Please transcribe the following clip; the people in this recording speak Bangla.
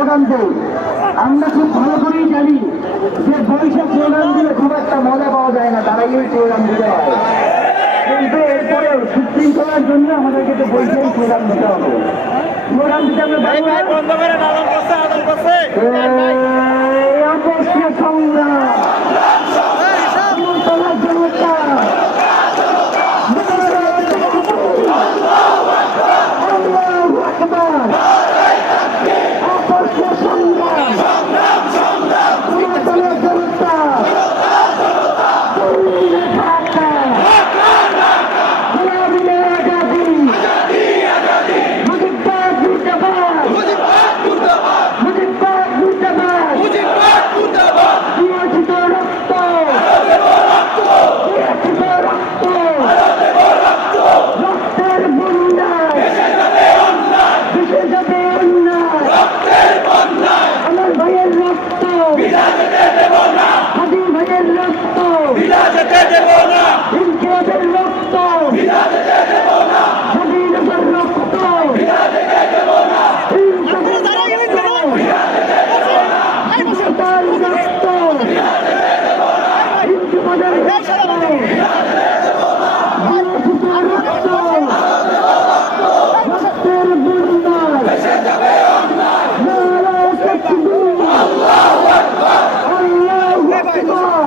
স্লোগান দেই। আমরা খুব ভালো করেই জানি যে বৈশাখ স্লোগান দিলে খুব একটা মজা পাওয়া যায় না, দাঁড়াইয়েই স্লোগান দিতে হয়। কিন্তু এরপরেও সুশৃঙ্খলার জন্য আমাদেরকে তো বৈশাখী স্লোগান দিতে হবে। স্লোগান দিতে আমরা